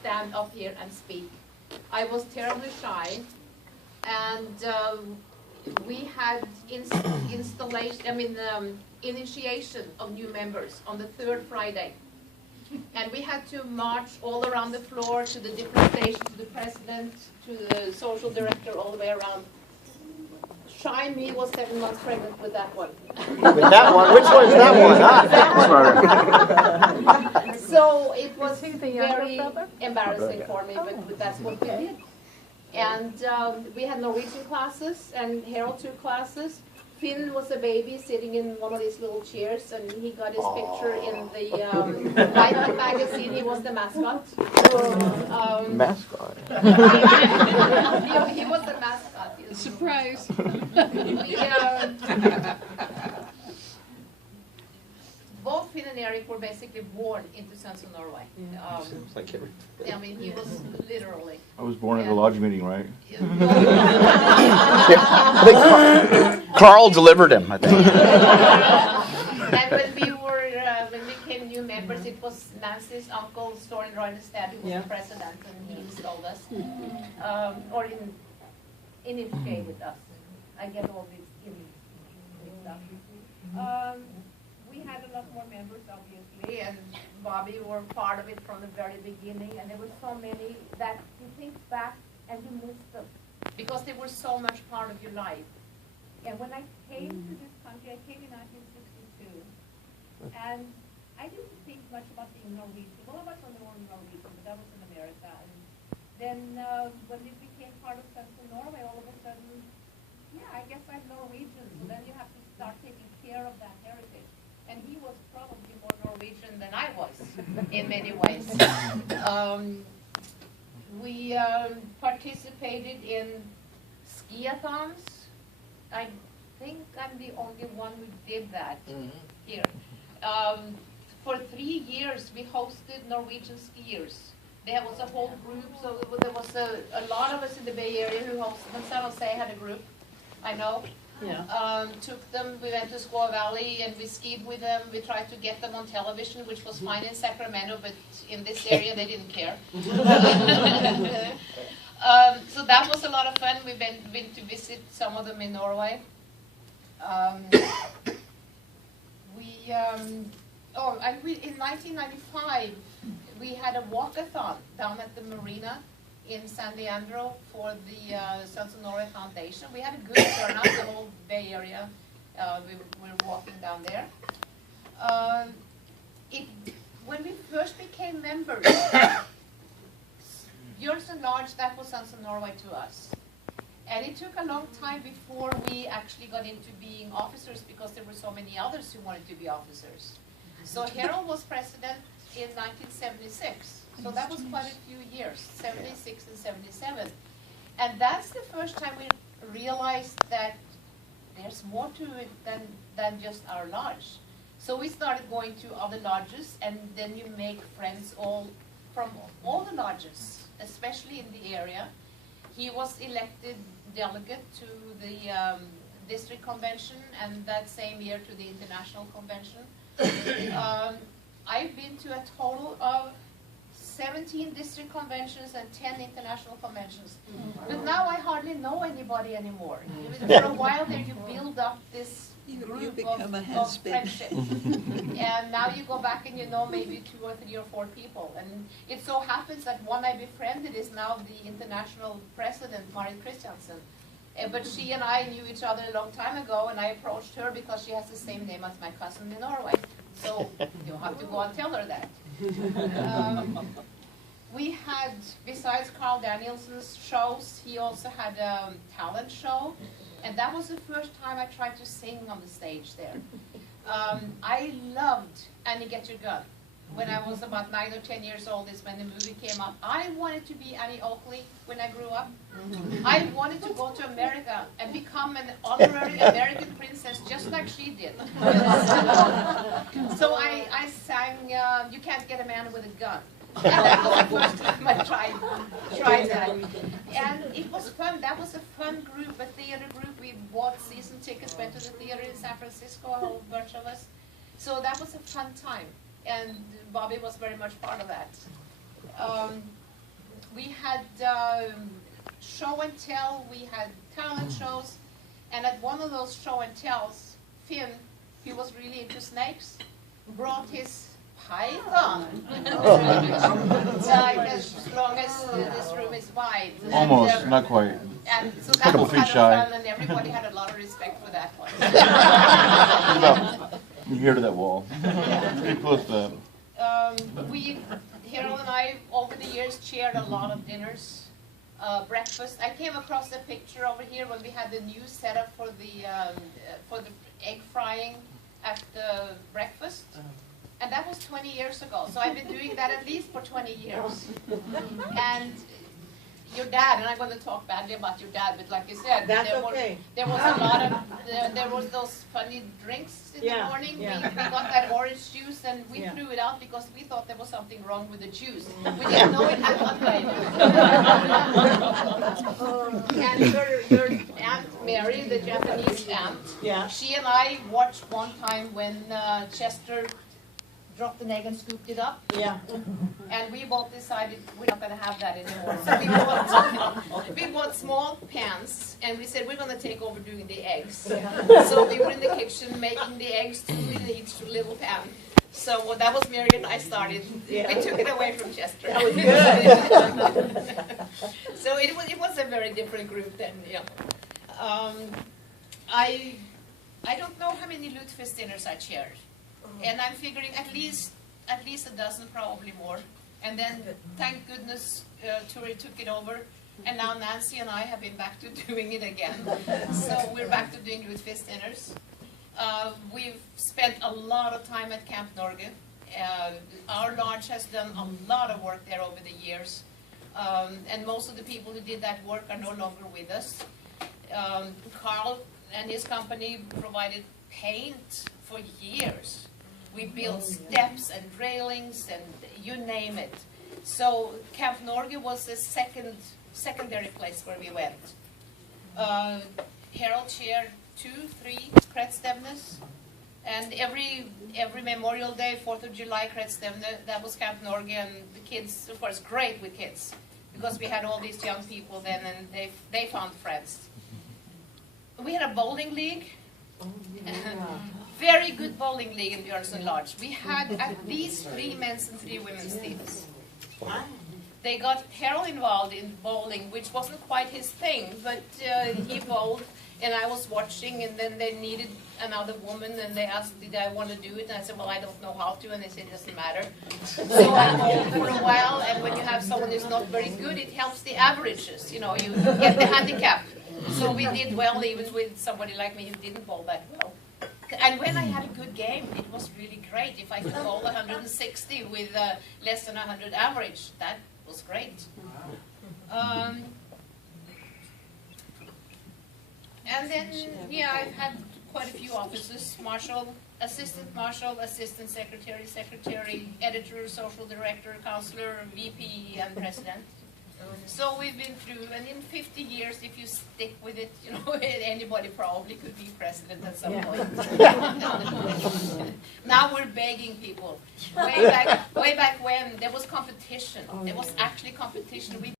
stand up here and speak. I was terribly shy, and we had initiation of new members on the third Friday. And we had to march all around the floor to the different stations, to the president, to the social director, all the way around. Shy me was 7 months pregnant with that one. With that one? Which one's that one? So it was very embarrassing for me, but that's what we did. And we had Norwegian classes, and Harold took classes. Finn was a baby sitting in one of these little chairs, and he got his picture in the Life magazine. He was the mascot. Mascot? He was the mascot. Surprise! Both Finn and Eric were basically born into Sons of Norway. Seems like everything. I mean, he was literally. I was born at a lodge meeting, right? I think Carl delivered him, I think. And when we became new members, it was Nancy's uncle, Storin Røynestad, who was the president, and he installed us, or initiated us. I get all this mixed up. We had a lot more members, obviously, and Bobby were part of it from the very beginning, and there were so many that you think back and you miss them, because they were so much part of your life. And when I came to this country, I came in 1962, and I didn't think much about being Norwegian. Well, I was Norwegian, but that was in America. And then when it became part of Central Norway, all of a sudden, yeah, I guess I'm Norwegian. So then you have to start taking care of that heritage. And he was probably more Norwegian than I was in many ways. We participated in skiathons. I think I'm the only one who did that here. For 3 years, we hosted Norwegian skiers. There was a whole group, so there was a lot of us in the Bay Area who hosted them. San Jose had a group, I know. Yeah. Took them, we went to Squaw Valley and we skied with them. We tried to get them on television, which was fine in Sacramento, but in this area they didn't care. So that was a lot of fun. We've been to visit some of them in Norway. In 1995, we had a walkathon down at the marina in San Leandro for the Sons of Norway Foundation. We had a good turnout, the whole Bay Area. We were walking down there. When we first became members, Bjørnsen Lodge, that was Sons of Norway to us. And it took a long time before we actually got into being officers, because there were so many others who wanted to be officers. So Harold was president in 1976. So that was quite a few years, 76 and 77. And that's the first time we realized that there's more to it than just our lodge. So we started going to other lodges, and then you make friends from all the lodges, especially in the area. He was elected delegate to the district convention, and that same year to the international convention. I've been to a total of 17 district conventions and 10 international conventions. But now I hardly know anybody anymore. For a while there you build up this group of friendship. And now you go back and you know maybe 2 or 3 or 4 people. And it so happens that one I befriended is now the international president, Marit Christiansen. But she and I knew each other a long time ago, and I approached her because she has the same name as my cousin in Norway. So you have to go and tell her that. We had, besides Carl Danielson's shows, he also had a talent show. And that was the first time I tried to sing on the stage there. I loved Annie Get Your Gun. When I was about 9 or 10 years old is when the movie came out. I wanted to be Annie Oakley when I grew up. I wanted to go to America and become an honorary American princess just like she did. So I sang You Can't Get a Man with a Gun. And that was the first time I tried that. And it was fun. That was a fun group, a theater group. We bought season tickets, went to the theater in San Francisco, a whole bunch of us. So that was a fun time. And Bobby was very much part of that. we had show and tell, we had talent shows, and at one of those show and tells, Finn, he was really into snakes, brought his python. As long as this room is wide. Almost, not quite. And so that Couple was feet kind of shy. fun, and everybody had a lot of respect for that one. From here to that wall. Pretty close to that. Harold and I, over the years, chaired a lot of dinners, breakfast. I came across a picture over here when we had the new setup for the egg frying at the breakfast. And that was 20 years ago. So I've been doing that at least for 20 years. And your dad, and I'm going to talk badly about your dad, but like you said, there was a lot of, there was those funny drinks in the morning. We got that orange juice and we threw it out because we thought there was something wrong with the juice. We didn't know it had one flavor. And your Aunt Mary, the Japanese aunt, she and I watched one time when Chester dropped an egg and scooped it up. And we both decided we're not going to have that anymore. So we bought small pans, and we said we're going to take over doing the eggs. So we were in the kitchen making the eggs, 2 in each little pan. So that was Mary and I started. We took it away from Chester. That was good. So it was a very different group then. I don't know how many Lutefisk dinners I chaired. And I'm figuring at least a dozen, probably more. And then, thank goodness, Turi took it over. And now Nancy and I have been back to doing it again. So we're back to doing Lutefisk dinners. We've spent a lot of time at Camp Norge. Our lodge has done a lot of work there over the years. And most of the people who did that work are no longer with us. Carl and his company provided paint for years. We built steps and railings and you name it. So Camp Norge was the secondary place where we went. Harold chaired 2, 3 Kretstevnes, and every Memorial Day, 4th of July Kretstevne, that was Camp Norge, and the kids, of course, great with kids, because we had all these young people then, and they found friends. We had a bowling league. Very good bowling league in Björnsson Lodge. We had at least 3 men's and 3 women's teams. They got Harold involved in bowling, which wasn't quite his thing, but he bowled, and I was watching, and then they needed another woman, and they asked, did I want to do it? And I said, well, I don't know how to, and they said, it doesn't matter. So I bowled for a while, and when you have someone who's not very good, it helps the averages, you get the handicap. So we did well even with somebody like me who didn't bowl that well. And when I had a good game, it was really great. If I could bowl 160 with less than 100 average, that was great. And then, I've had quite a few offices: marshal, assistant secretary, editor, social director, counselor, VP, and president. So we've been through, and in 50 years, if you stick with it, anybody probably could be president at some point. Now we're begging people. Way back when, there was competition. There was actually competition. We